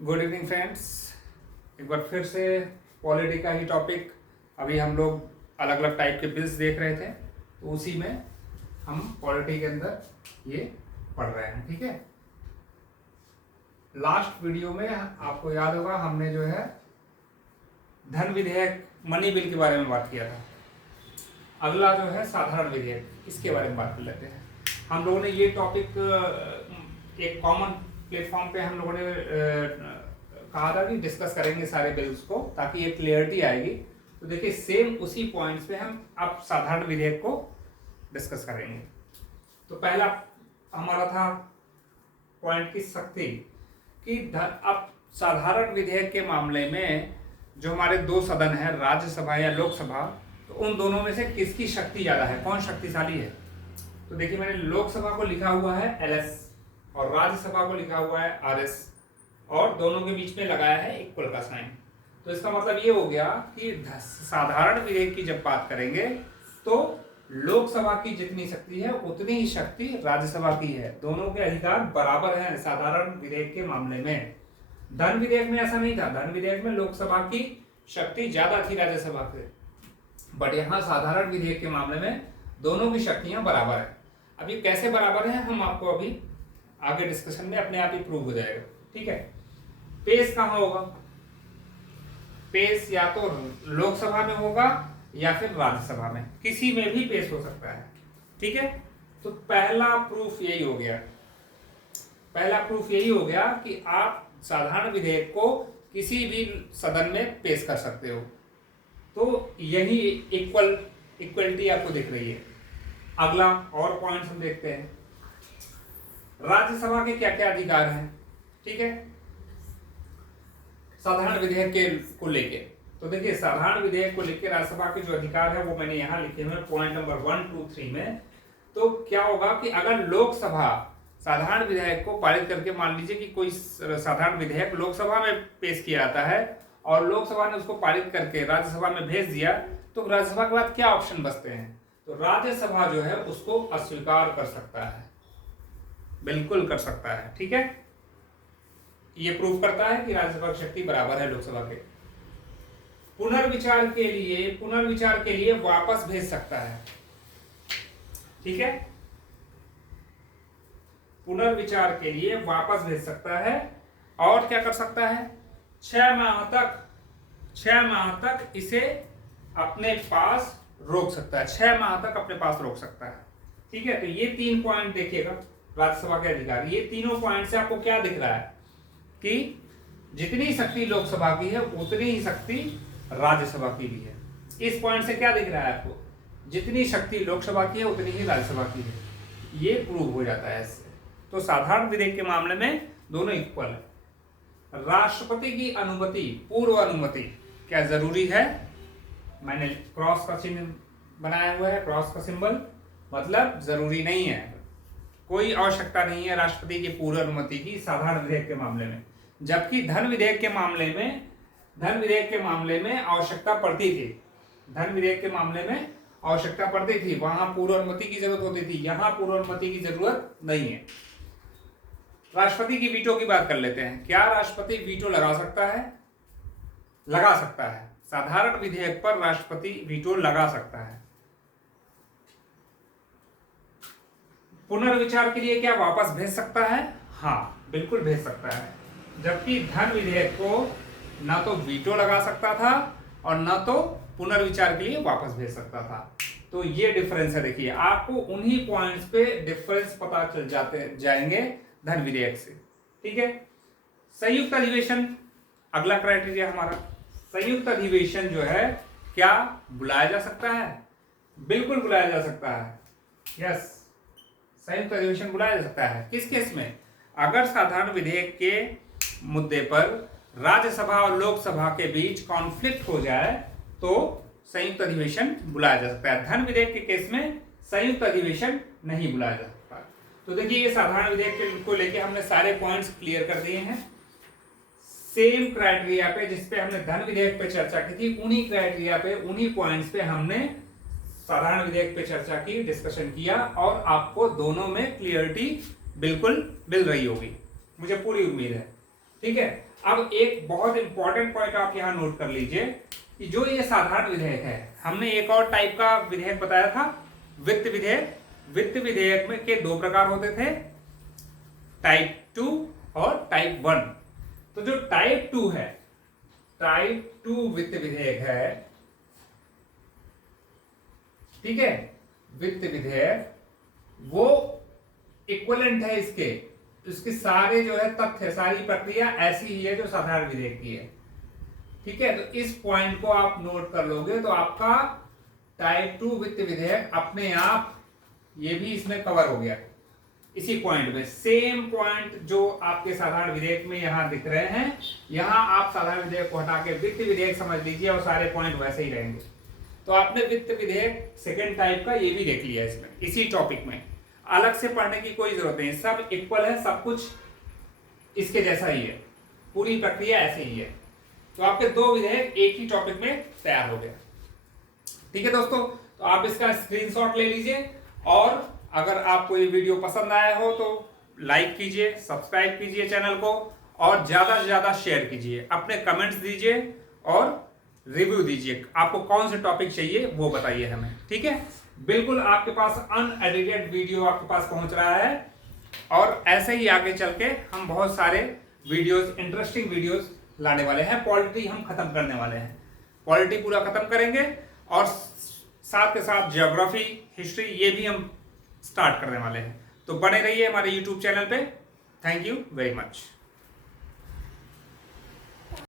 Good evening friends. एक बार फिर से पॉलिटी का ही टॉपिक। अभी हम लोग अलग अलग टाइप के बिल्स देख रहे थे, तो उसी में हम पॉलिटी के अंदर ये पढ़ रहे हैं। ठीक है, लास्ट वीडियो में आपको याद होगा हमने जो है धन विधेयक मनी बिल के बारे में बात किया था। अगला जो है साधारण विधेयक, इसके बारे में बात कर लेते हैं। हम लोगों ने ये टॉपिक एक कॉमन प्लेटफॉर्म पे हम लोगों ने कहा था कि डिस्कस करेंगे सारे बिल्स को, ताकि ये क्लियरिटी आएगी। तो देखिए सेम उसी पॉइंट्स पे हम अब साधारण विधेयक को डिस्कस करेंगे। तो पहला हमारा था पॉइंट की शक्ति कि अब साधारण विधेयक के मामले में जो हमारे दो सदन है, राज्यसभा या लोकसभा, तो उन दोनों में से किसकी शक्ति ज्यादा है, कौन शक्तिशाली है। तो देखिए मैंने लोकसभा को लिखा हुआ है LS और राज्यसभा को लिखा हुआ है RS और दोनों के बीच में लगाया है इक्वल का साइन। तो इसका मतलब ये हो गया कि साधारण विधेयक की जब बात करेंगे तो लोकसभा की जितनी शक्ति है उतनी ही शक्ति राज्यसभा की है। दोनों के अधिकार बराबर हैं साधारण विधेयक के मामले में। धन विधेयक में ऐसा नहीं था। धन विधेयक में लोकसभा की शक्ति ज्यादा थी राज्यसभा से, बट यहाँ साधारण विधेयक के मामले में दोनों की शक्तियां बराबर है। अब ये कैसे बराबर है हम आपको अभी आगे डिस्कशन में अपने आप ही प्रूव हो जाएगा। ठीक है, पेश कहाँ होगा? पेश या तो लोकसभा में होगा या फिर राज्यसभा में, किसी में भी पेश हो सकता है। ठीक है, तो पहला प्रूफ यही हो गया। पहला प्रूफ यही हो गया कि आप साधारण विधेयक को किसी भी सदन में पेश कर सकते हो। तो यही इक्वलिटी आपको दिख रही है। अगला और पॉइंट हम देखते हैं, राज्यसभा के क्या क्या अधिकार हैं। ठीक है, साधारण विधेयक के को लेके, तो देखिए साधारण विधेयक को लेके राज्यसभा के जो अधिकार है वो मैंने यहाँ लिखे हुए पॉइंट नंबर 1, 2, 3 में। तो क्या होगा कि अगर लोकसभा साधारण विधेयक को पारित करके, मान लीजिए कि कोई साधारण विधेयक लोकसभा में पेश किया जाता है और लोकसभा ने उसको पारित करके राज्यसभा में भेज दिया, तो राज्यसभा के बाद क्या ऑप्शन बचते हैं? तो राज्यसभा जो है उसको अस्वीकार कर सकता है, बिल्कुल कर सकता है। ठीक है, ये प्रूफ करता है कि राज्यसभा की शक्ति बराबर है लोकसभा के। पुनर्विचार के लिए वापस भेज सकता है। ठीक है, पुनर्विचार के लिए वापस भेज सकता है। और क्या कर सकता है? 6 माह तक इसे अपने पास रोक सकता है। 6 माह तक अपने पास रोक सकता है। ठीक है, तो ये 3 पॉइंट देखिएगा राज्यसभा के अधिकार। ये तीनों पॉइंट से आपको क्या दिख रहा है कि जितनी शक्ति लोकसभा की है उतनी ही शक्ति राज्यसभा की भी है। इस पॉइंट से क्या दिख रहा है आपको? जितनी शक्ति लोकसभा की है उतनी ही राज्यसभा की है। ये प्रूव हो जाता है इससे। तो साधारण विधेयक के मामले में दोनों इक्वल है। राष्ट्रपति की अनुमति, पूर्व अनुमति क्या जरूरी है? मैंने क्रॉस का चिन्ह बनाया हुआ है, क्रॉस का सिंबल, मतलब जरूरी नहीं है, कोई आवश्यकता नहीं है राष्ट्रपति की पूर्व अनुमति की साधारण विधेयक के मामले में। जबकि धन विधेयक के मामले में आवश्यकता पड़ती थी। धन विधेयक के मामले में आवश्यकता पड़ती थी, वहां पूर्व अनुमति की जरूरत होती थी, यहां पूर्व अनुमति की जरूरत नहीं है। राष्ट्रपति की वीटो की बात कर लेते हैं। क्या राष्ट्रपति वीटो लगा सकता है? लगा सकता है। साधारण विधेयक पर राष्ट्रपति वीटो लगा सकता है। पुनर्विचार के लिए क्या वापस भेज सकता है? हाँ, बिल्कुल भेज सकता है। जबकि धन विधेयक को ना तो वीटो लगा सकता था और ना तो पुनर्विचार के लिए वापस भेज सकता था। तो ये डिफरेंस है। देखिए आपको उन्हीं पॉइंट्स पे डिफरेंस पता चल जाएंगे धन विधेयक से। ठीक है, संयुक्त अधिवेशन अगला क्राइटेरिया हमारा। संयुक्त अधिवेशन जो है क्या बुलाया जा सकता है? बिल्कुल बुलाया जा सकता है। यस, संयुक्त अधिवेशन बुलाया जा सकता है। किस केस में? अगर साधारण विधेयक के मुद्दे पर राज्यसभा और लोकसभा के बीच कॉन्फ्लिक्ट हो जाए तो संयुक्त अधिवेशन बुलाया जा सकता है। धन विधेयक के केस में संयुक्त अधिवेशन नहीं बुलाया जा सकता। तो देखिए ये साधारण विधेयक को लेके हमने सारे पॉइंट्स क्लियर कर दिए हैं। सेम क्राइटेरिया पे जिसपे हमने धन विधेयक पे चर्चा की थी, उन्हीं क्राइटेरिया पे, उन्हीं पॉइंट्स पे हमने साधारण विधेयक पे चर्चा की, डिस्कशन किया और आपको दोनों में क्लियरिटी बिल्कुल मिल रही होगी, मुझे पूरी उम्मीद है। ठीक है। अब एक बहुत इंपॉर्टेंट पॉइंट आप यहां नोट कर लीजिए कि जो ये साधारण विधेयक है, हमने एक और टाइप का विधेयक बताया था, वित्त विधेयक। वित्त विधेयक में के दो प्रकार होते थे, टाइप 2 और टाइप 1। तो जो टाइप 2 है, टाइप 2 वित्त विधेयक है, ठीक है, वित्त विधेयक, वो इक्विवेलेंट है इसके सारे जो है तथ्य, सारी प्रक्रिया ऐसी ही है जो साधारण विधेयक की है। ठीक है, तो इस पॉइंट को आप नोट कर लोगे तो आपका टाइप 2 वित्त विधेयक अपने आप ये भी इसमें कवर हो गया। इसी पॉइंट में सेम पॉइंट जो आपके साधारण विधेयक में यहां दिख रहे हैं, यहां आप साधारण विधेयक को हटा के वित्त विधेयक समझ लीजिए और सारे पॉइंट वैसे ही रहेंगे। तो आपने वित्त विधेयक सेकेंड टाइप का ये भी देख लिया इसमें, इसी टॉपिक में। अलग से पढ़ने की कोई जरूरत नहीं, सब इक्वल है, सब कुछ इसके जैसा ही है, पूरी प्रक्रिया ऐसे ही है। तो आपके दो विधेयक एक ही टॉपिक में तैयार हो गए। ठीक है दोस्तों, तो आप इसका स्क्रीनशॉट ले लीजिए और अगर आपको ये वीडियो पसंद आया हो तो लाइक कीजिए, सब्सक्राइब कीजिए चैनल को और ज्यादा से ज्यादा शेयर कीजिए, अपने कमेंट्स दीजिए और रिव्यू दीजिए, आपको कौन से टॉपिक चाहिए वो बताइए हमें। ठीक है, बिल्कुल आपके पास अनएडिटेड वीडियो आपके पास पहुंच रहा है और ऐसे ही आगे चल के हम बहुत सारे वीडियोस, इंटरेस्टिंग वीडियोस लाने वाले हैं। पॉलिटी हम खत्म करने वाले हैं, पॉलिटी पूरा खत्म करेंगे और साथ के साथ ज्योग्राफी, हिस्ट्री ये भी हम स्टार्ट करने वाले हैं। तो बने रहिए हमारे यूट्यूब चैनल पे। Thank you very much.